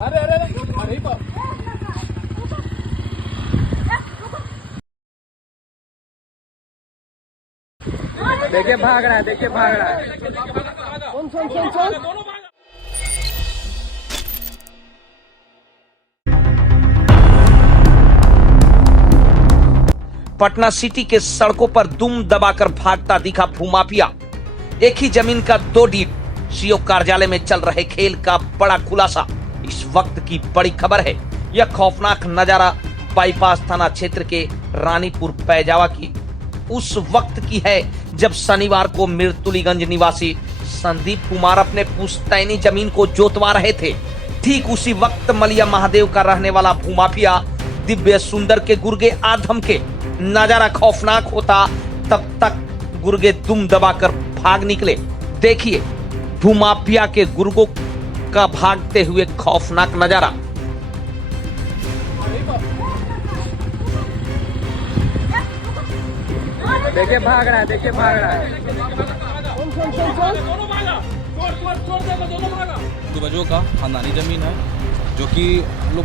अरे अरे अरे बाप। देखिए भाग रहा है, देखिए भाग रहा है। सुन। पटना सिटी के सड़कों पर दुम दबाकर भागता दिखा भूमाफिया। एक ही जमीन का दो डील, सीओ कार्यालय में चल रहे खेल का बड़ा खुलासा इस वक्त की बड़ी खबर है। यह खौफनाक नजारा बाईपास थाना क्षेत्र के रानीपुर पैजावा की उस वक्त की है जब शनिवार को मिर्तुलीगंज निवासी संदीप कुमार अपने पुश्तैनी जमीन को जोतवा रहे थे। ठीक उसी वक्त मलिया महादेव का रहने वाला भूमाफिया दिव्य सुंदर के गुर्गे आधम के नजारा खौफनाक होता, तब तक गुर्गे दुम दबाकर भाग निकले। देखिए भूमाफिया के गुर्गों का भागते हुए खौफनाक नजारा। देखिए भाग रहा है, देखिए भाग रहा है। बजों का खानदानी जमीन है जो कि हम लोग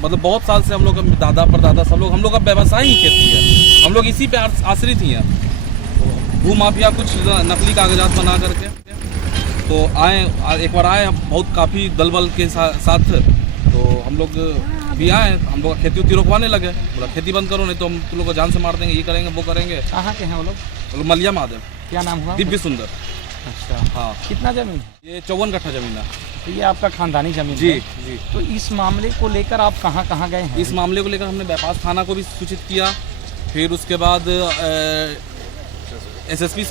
मतलब बहुत साल से हम लोग दादा परदादा सब लोग हम लोग का व्यवसाय ही खेती है। हम लोग इसी पे आश्रित ही हैं। भूमाफिया कुछ नकली कागजात बना करके तो एक बार आए बहुत काफ़ी दलबल के साथ तो हम लोग भी आए, हम लोग खेती उती रोकवाने लगे। बोला खेती बंद करो नहीं तो हम तुम लोग को जान से मार देंगे, ये करेंगे वो करेंगे। कहाँ के हैं वो लोग? मलिया महादेव। क्या नाम हुआ? दिव्य सुंदर। अच्छा हाँ। कितना जमीन? ये 54 कट्ठा जमीन है। तो ये आपका खानदानी जमीन जी है? जी। तो इस मामले को लेकर आप कहाँ कहाँ गए हैं? इस मामले को लेकर हमने बाईपास थाना को भी सूचित किया, फिर उसके बाद एसएसपी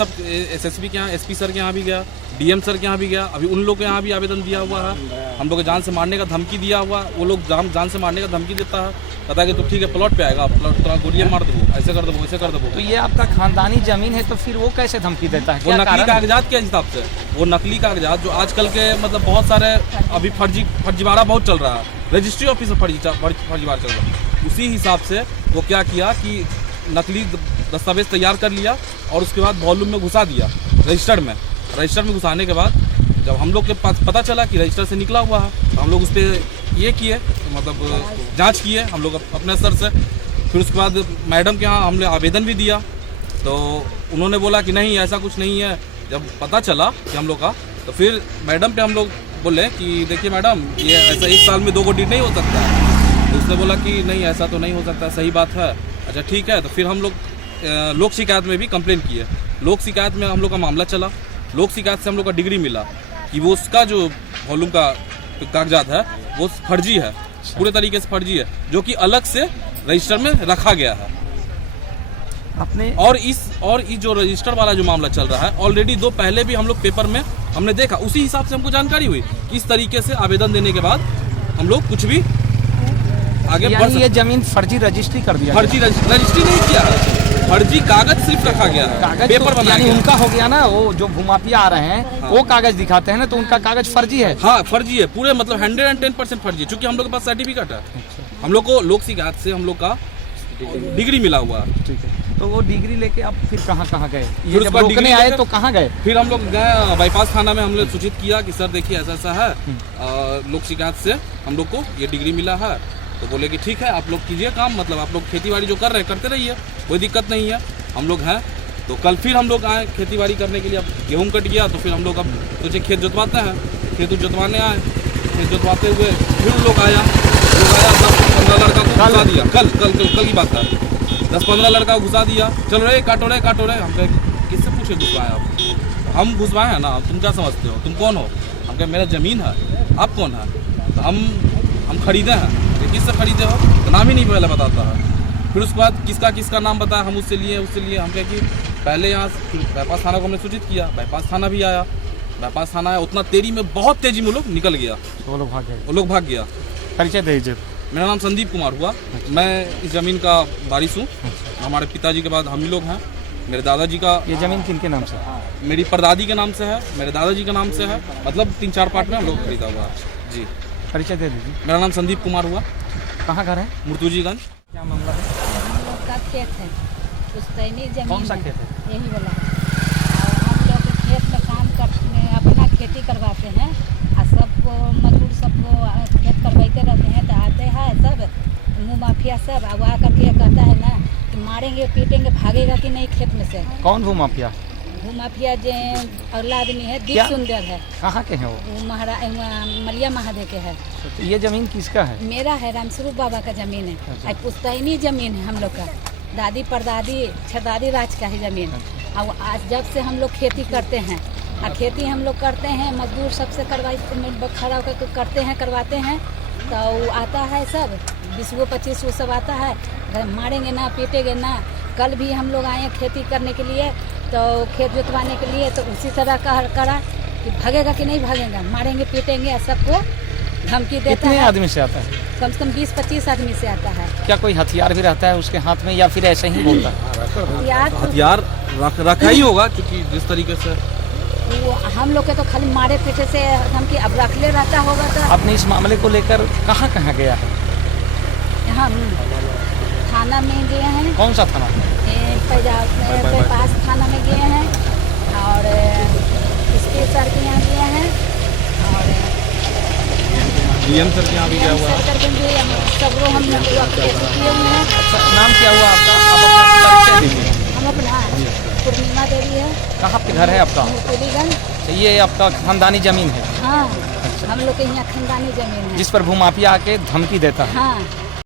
के यहाँ, एसपी सर के यहाँ भी गया, डीएम सर के यहाँ भी गया। अभी उन लोग के यहाँ भी आवेदन दिया हुआ है। हम लोग को जान से मारने का धमकी दिया हुआ, वो लोग जान से मारने का धमकी देता है, कहता है कि तो ठीक है प्लॉट पे आएगा, प्लॉट गोलियां मार दो, ऐसे कर दो, ऐसे कर दो। तो ये आपका खानदानी जमीन है तो फिर वो कैसे धमकी देता है? वो नकली कागजात के हिसाब से, वो नकली कागजात जो आजकल के मतलब बहुत सारे अभी फर्जीवाड़ा बहुत चल रहा है, रजिस्ट्री ऑफिस में फर्जीवाड़ा चल रहा है। उसी हिसाब से वो क्या किया कि नकली दस्तावेज तैयार कर लिया और उसके बाद वॉल्यूम में घुसा दिया रजिस्टर में घुसाने के बाद जब हम लोग के पास पता चला कि रजिस्टर से निकला हुआ है तो हम लोग उस पर ये किए तो मतलब जांच किए हम लोग अपने स्तर से। फिर उसके बाद मैडम के यहाँ हमने आवेदन भी दिया तो उन्होंने बोला कि नहीं ऐसा कुछ नहीं है। जब पता चला कि हम लोग का तो फिर मैडम पे हम लोग बोले कि देखिए मैडम ये ऐसा एक साल में 2 डील नहीं हो सकता है। तो उसने बोला कि नहीं ऐसा तो नहीं हो सकता, सही बात है। अच्छा ठीक है। तो फिर हम लोग लोक शिकायत में भी कंप्लेंट किए। लोक शिकायत में हम लोग का मामला चला। लोक शिकायत से हम लोग का डिग्री मिला कि वो उसका जो वॉल्यूम का कागजात है वो फर्जी है, पूरे तरीके से फर्जी है, जो कि अलग से रजिस्टर में रखा गया है। अपने और इस जो रजिस्टर वाला जो मामला चल रहा है ऑलरेडी 2 पहले भी हम लोग पेपर में हमने देखा, उसी हिसाब से हमको जानकारी हुई कि इस तरीके से आवेदन देने के बाद हम लोग कुछ भी आगे बढ़ सकते। ये जमीन फर्जी रजिस्ट्री कर दिया? फर्जी रजिस्ट्री नहीं किया है, फर्जी कागज सिर्फ रखा गया है, कागज पेपर तो बनाया उनका हो गया ना। वो जो भूमाफिया आ रहे हैं हाँ। वो कागज दिखाते हैं ना तो उनका कागज फर्जी है। हाँ फर्जी है, पूरे मतलब 110% फर्जी है, क्योंकि हम लोग के पास सर्टिफिकेट है। हम लोग को लोक शिकायत से हम लोग का डिग्री मिला हुआ है। ठीक है। तो वो डिग्री लेके आप फिर कहाँ गए? ये फिर जब उसका रोकने डिग्री आए लेकर- तो कहाँ गए? फिर हम लोग गए बाईपास थाना में, हमने सूचित किया कि सर देखिए ऐसा ऐसा है, लोक शिकायत से हम लोग को ये डिग्री मिला है। तो बोले कि ठीक है आप लोग कीजिए काम, मतलब आप लोग खेती बाड़ी जो कर रहे हैं करते रहिए, कोई दिक्कत नहीं है, हम लोग हैं। तो कल फिर हम लोग आए खेती बाड़ी करने के लिए। अब गेहूँ कट गया तो फिर हम लोग अब सोचे खेत जोतवाते हैं, खेत जोतवाने आए। खेत जोतवाते हुए फिर लोग आया 10-15 लड़का को घुसा दिया। कल की बात है, 10-15 लड़का घुसा दिया। चलो रे काटो रे हम कहे किससे पूछे घुसवाए आप? हम घुसवाए हैं ना, तुम क्या समझते हो, तुम कौन हो? हम कहे मेरा ज़मीन है, आप कौन है? तो हम खरीदे हैं। किससे खरीदे हो? तो नाम ही नहीं पहले बताता है। फिर उसके बाद किसका नाम बताया, हम उससे लिए। हम कहे कि पहले यहाँ बाईपास थाना को हमने सूचित किया, बाईपास थाना भी आया। बाईपास थाना आया, उतना तेजी में, बहुत तेजी में वो लोग निकल गया, वो लोग भाग गए। परिचय दीजिए। मेरा नाम संदीप कुमार हुआ। मैं इस ज़मीन का वारिस हूँ। हमारे पिताजी के बाद हम ही लोग हैं। मेरे दादाजी का ये ज़मीन किनके नाम से? मेरी परदादी के नाम से है, मेरे दादाजी के नाम से है, मतलब 3-4 पार्ट में हम लोग खरीदा हुआ है। जी परिचय दे दीजिए। मेरा नाम संदीप कुमार हुआ। कहाँ घर है? मुर्तुजीगंज। क्या मामला है? हम लोग का खेत है, पुश्तैनी जमीन। कौन सा खेत है? यही वाला। और हम लोग खेत में काम करते, अपना खेती करवाते हैं और सबको मजदूर सबको मुँह माफिया सब अब आकर के कहता है ना कि मारेंगे पीटेंगे, भागेगा कि नहीं खेत में से। कौन भूमाफिया? भूमाफिया जो अगला आदमी है दीप क्या? सुंदर है, कहाँ के हैं वो? वो मलिया महादेव के है। तो ये जमीन किसका है? मेरा है, रामस्वरूप बाबा का जमीन है। अच्छा। आज पुश्तैनी जमीन है हम लोग का, दादी परदादी छदादी राज का है जमीन। अब आज जब से हम लोग खेती करते हैं, और खेती हम लोग करते हैं, मजदूर सबसे खड़ा होकर करते हैं, करवाते हैं, तो वो आता है सब 20-25 सब आता है, मारेंगे ना पीटेंगे ना। कल भी हम लोग आए खेती करने के लिए, तो खेत जोतवाने के लिए, तो उसी तरह का करा कि भागेगा कि नहीं भागेगा, मारेंगे पीटेंगे, सबको धमकी देता कितने है। आदमी से आता है? कम से कम 20-25 आदमी से आता है। क्या कोई हथियार भी रहता है उसके हाथ में या फिर ऐसे ही बोलता है? यार हथियार रखा ही होगा, क्योंकि जिस तरीके से वो हम लोग के तो खाली मारे पीटे से धमकी अब रखले रहता होगा। तो आपने इस मामले को लेकर कहाँ कहाँ गया है? हम थाना में गए हैं, कौन सा थाना? पास थाना में गए हैं, और इसके सर के यहाँ गए हैं, और डीएम सर के यहाँ भी गया हुआ है। सर के भी सब लोग हम लोग किए हुए हैं। अच्छा, नाम क्या हुआ आपका? आप अपना परिचय दीजिए। हम अपना पूर्णिमा देवी है, कहाँ पे घर है आपका? मुरलीगंज। तो ये आपका खानदानी जमीन है हाँ, हम लोग के यहाँ खानदानी जमीन है। जिस पर भूमाफिया आके धमकी देता है? हाँ।